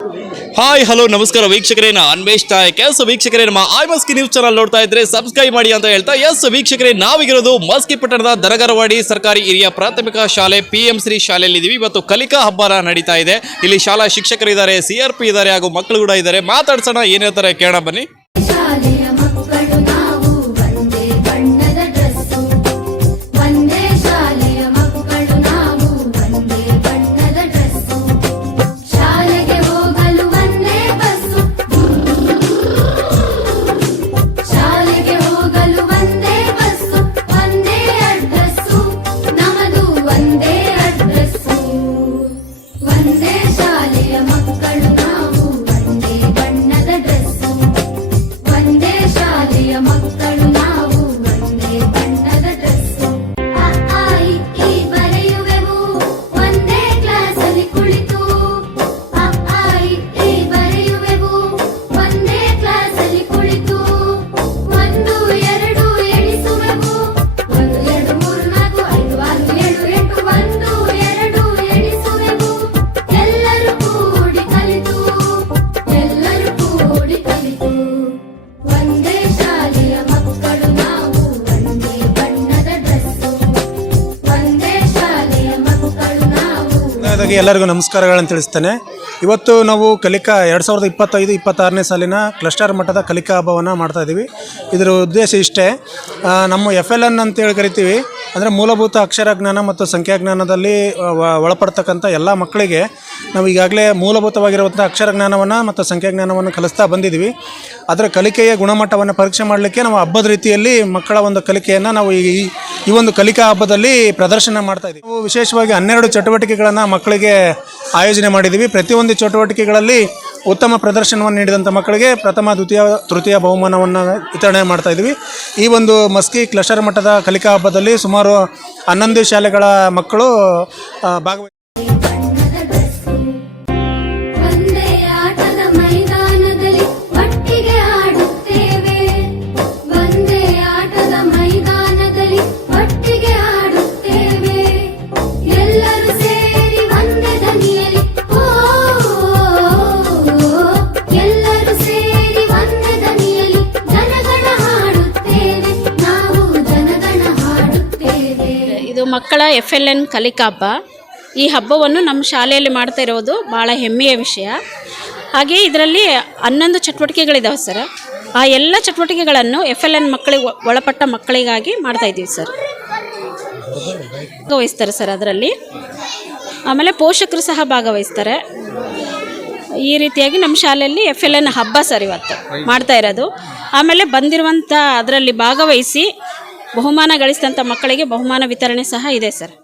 Hi hello ನಮಸ್ಕಾರ ವೀಕ್ಷಕರೇ, ಅನ್ವೇಷ್ ನಾಯಕ್. ವೀಕ್ಷಕರೇ, ನಮ್ಮ ಮಸ್ಕಿ ನ್ಯೂಸ್ ಚಾನಲ್ ನೋಡ್ತಾ ಇದ್ರೆ ಸಬ್ಸ್ಕ್ರೈಬ್ ಮಾಡಿ ಅಂತ ಹೇಳ್ತಾ ವೀಕ್ಷಕರೇ, ನಾವಿಗಿರೋದು ಮಸ್ಕಿ ಪಟ್ಟಣದ ದನಗರವಾಡಿ ಸರ್ಕಾರಿ ಹಿರಿಯ ಪ್ರಾಥಮಿಕ ಶಾಲೆ PMಶ್ರೀ ಶಾಲೆಯಲ್ಲಿ ಇದೀವಿ. ಇವತ್ತು ಕಲಿಕಾ ಹಬ್ಬ ನಡೀತಾ ಇದೆ. ಇಲ್ಲಿ ಶಾಲಾ ಶಿಕ್ಷಕರಿದ್ದಾರೆ, CRP ಇದ್ದಾರೆ, ಹಾಗೂ ಮಕ್ಕಳು ಕೂಡ ಇದ್ದಾರೆ. ಮಾತಾಡ್ಸೋಣ, ಏನ್ ಹೇಳ್ತಾರೆ ಕೇಳೋಣ ಬನ್ನಿ. ಎಲ್ಲರಿಗೂ ನಮಸ್ಕಾರಗಳನ್ನು ತಿಳಿಸ್ತೇನೆ. ಇವತ್ತು ನಾವು ಕಲಿಕಾ 2025-26ನೇ ಸಾಲಿನ ಕ್ಲಸ್ಟರ್ ಮಟ್ಟದ ಕಲಿಕಾ ಹಬ್ಬವನ್ನು ಮಾಡ್ತಾ ಇದ್ದೀವಿ. ಇದರ ಉದ್ದೇಶ ಇಷ್ಟೇ, ನಮ್ಮ FLN ಅಂತೇಳಿ ಕರಿತೀವಿ, ಅಂದರೆ ಮೂಲಭೂತ ಅಕ್ಷರ ಜ್ಞಾನ ಮತ್ತು ಸಂಖ್ಯಾಜ್ಞಾನದಲ್ಲಿ ಒಳಪಡ್ತಕ್ಕಂಥ ಎಲ್ಲ ಮಕ್ಕಳಿಗೆ ನಾವು ಈಗಾಗಲೇ ಮೂಲಭೂತವಾಗಿರುವಂಥ ಅಕ್ಷರ ಜ್ಞಾನವನ್ನು ಮತ್ತು ಸಂಖ್ಯಾಜ್ಞಾನವನ್ನು ಕಲಿಸ್ತಾ ಬಂದಿದ್ದೀವಿ. ಅದರ ಕಲಿಕೆಯ ಗುಣಮಟ್ಟವನ್ನು ಪರೀಕ್ಷೆ ಮಾಡಲಿಕ್ಕೆ ನಾವು ಹಬ್ಬದ ರೀತಿಯಲ್ಲಿ ಮಕ್ಕಳ ಒಂದು ಕಲಿಕೆಯನ್ನು ನಾವು ಈ ಒಂದು ಕಲಿಕಾ ಹಬ್ಬದಲ್ಲಿ ಪ್ರದರ್ಶನ ಮಾಡ್ತಾ ಇದ್ದೀವಿ. ನಾವು ವಿಶೇಷವಾಗಿ 12 ಚಟುವಟಿಕೆಗಳನ್ನು ಮಕ್ಕಳಿಗೆ ಆಯೋಜನೆ ಮಾಡಿದ್ದೀವಿ. ಪ್ರತಿಯೊಂದು ಚಟುವಟಿಕೆಗಳಲ್ಲಿ ಉತ್ತಮ ಪ್ರದರ್ಶನವನ್ನು ನೀಡಿದಂಥ ಮಕ್ಕಳಿಗೆ ಪ್ರಥಮ, ದ್ವಿತೀಯ, ತೃತೀಯ ಬಹುಮಾನವನ್ನು ವಿತರಣೆ ಮಾಡ್ತಾ ಇದ್ದೀವಿ. ಈ ಒಂದು ಮಸ್ಕಿ ಕ್ಲಸ್ಟರ್ ಮಟ್ಟದ ಕಲಿಕಾ ಹಬ್ಬದಲ್ಲಿ ಸುಮಾರು 11 ಶಾಲೆಗಳ ಮಕ್ಕಳು ಭಾಗವಹಿಸಿದ್ದಾರೆ. ಮಕ್ಕಳ FLN ಕಲಿಕಾ ಹಬ್ಬ. ಈ ಹಬ್ಬವನ್ನು ನಮ್ಮ ಶಾಲೆಯಲ್ಲಿ ಮಾಡ್ತಾ ಇರೋದು ಭಾಳ ಹೆಮ್ಮೆಯ ವಿಷಯ. ಹಾಗೆ ಇದರಲ್ಲಿ 11 ಚಟುವಟಿಕೆಗಳಿದ್ದಾವೆ ಸರ್. ಆ ಎಲ್ಲ ಚಟುವಟಿಕೆಗಳನ್ನು FLN ಮಕ್ಕಳಿಗೆ ಒಳಪಟ್ಟ ಮಕ್ಕಳಿಗಾಗಿ ಮಾಡ್ತಾಯಿದ್ದೀವಿ ಸರ್. ಭಾಗವಹಿಸ್ತಾರೆ ಸರ್ ಅದರಲ್ಲಿ. ಆಮೇಲೆ ಪೋಷಕರು ಸಹ ಭಾಗವಹಿಸ್ತಾರೆ. ಈ ರೀತಿಯಾಗಿ ನಮ್ಮ ಶಾಲೆಯಲ್ಲಿ FLN ಹಬ್ಬ ಸರ್ ಇವತ್ತು ಮಾಡ್ತಾ ಇರೋದು. ಆಮೇಲೆ ಬಂದಿರುವಂಥ ಅದರಲ್ಲಿ ಭಾಗವಹಿಸಿ ಬಹುಮಾನ ಗಳಿಸಿದಂಥ ಮಕ್ಕಳಿಗೆ ಬಹುಮಾನ ವಿತರಣೆ ಸಹ ಇದೆ ಸರ್.